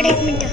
मातरम् पकड एक मिनिट